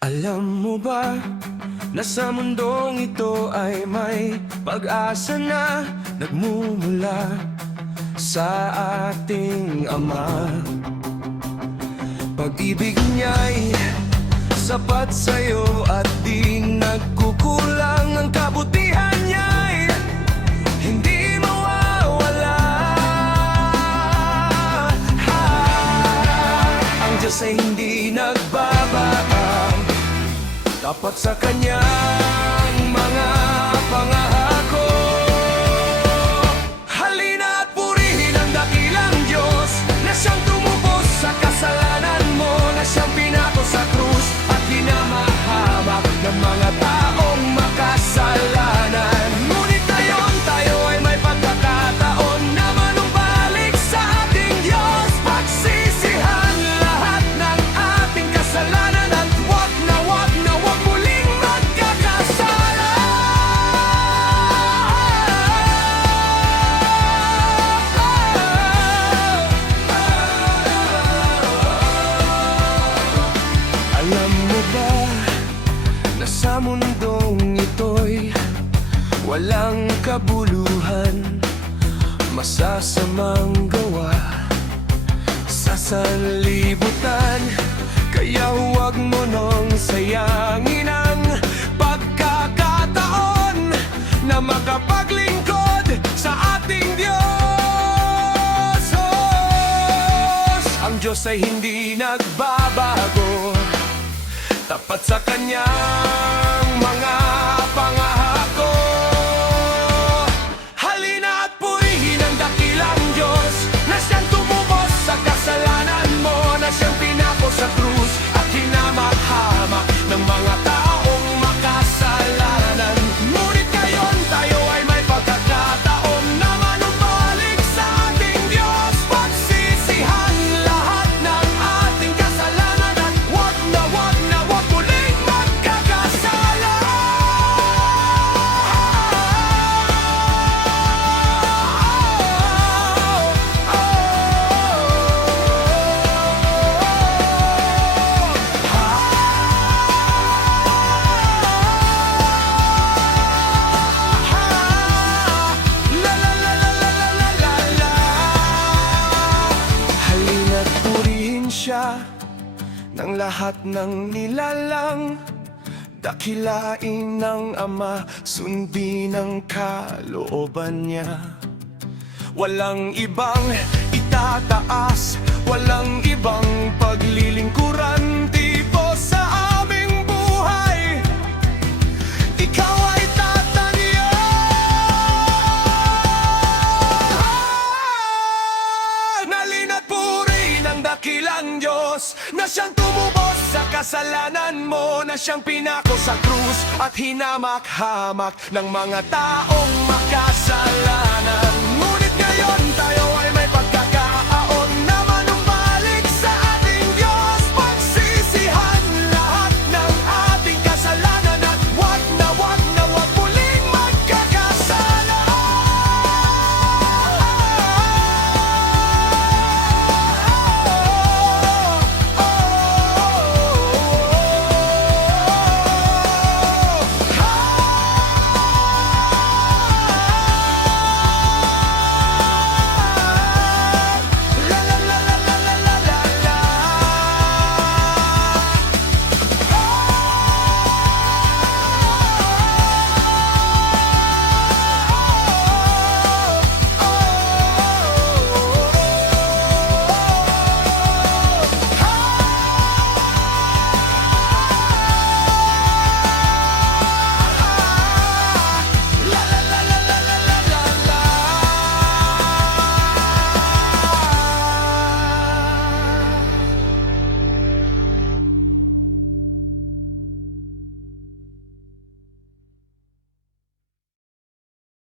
Alam mo ba na sa mundong ito ay may pag-asa na nagmumula sa ating Ama. Pag-ibig niya'y sapat sa'yo at di nagkukulang. Ang kabutihan niya'y hindi mawawala. Ang Diyos ay hindi nagbabago, tapat sa kanyang mga pangako. Halina at purihin ang dakilang Diyos na siyang tumubos sa kasalanan mo, na siyang pinako sa krus at hinamahamak ng mga taong makasalanan. Ngunit ngayon tayo ay may pagkakataon na manumbalik sa ating Diyos, pagsisihan lahat ng ating kasalanan at wag na muling magkakasala. Alam mo ba na sa mundong ito'y walang kabuluhan, masasamang gawa sa sanlibutan. Kaya huwag mo nang sayangin ang pagkakataon na makapaglingkod sa ating Diyos. Ang Diyos ay hindi nagbabago, tapat sa kanyang mga pangako. Halina at purihin ang dakilang Diyos na siyang tumubos sa kasalanan mo, na siyang pinako sa krus at hinamahamak ng mga taong makasalanan. Ngunit ngayon tayo ay may pagkakataon na manumbalik sa ating Diyos, pagsisihan lahat ng ating kasalanan at wag muling magkakasala. Halina't purihin siya ng lahat ng nilalang, dakilain ng Ama, sundin ang kalooban niya. Walang ibang itataas, walang ibang paglilingkuran dito sa aming buhay. Ikaw ay tatanggihan. Halina't purihin ang dakilang Diyos na siyang tumubos sa kasalanan mo, na siyang pinako sa krus at hinamak-hamak ng mga taong makasalanan.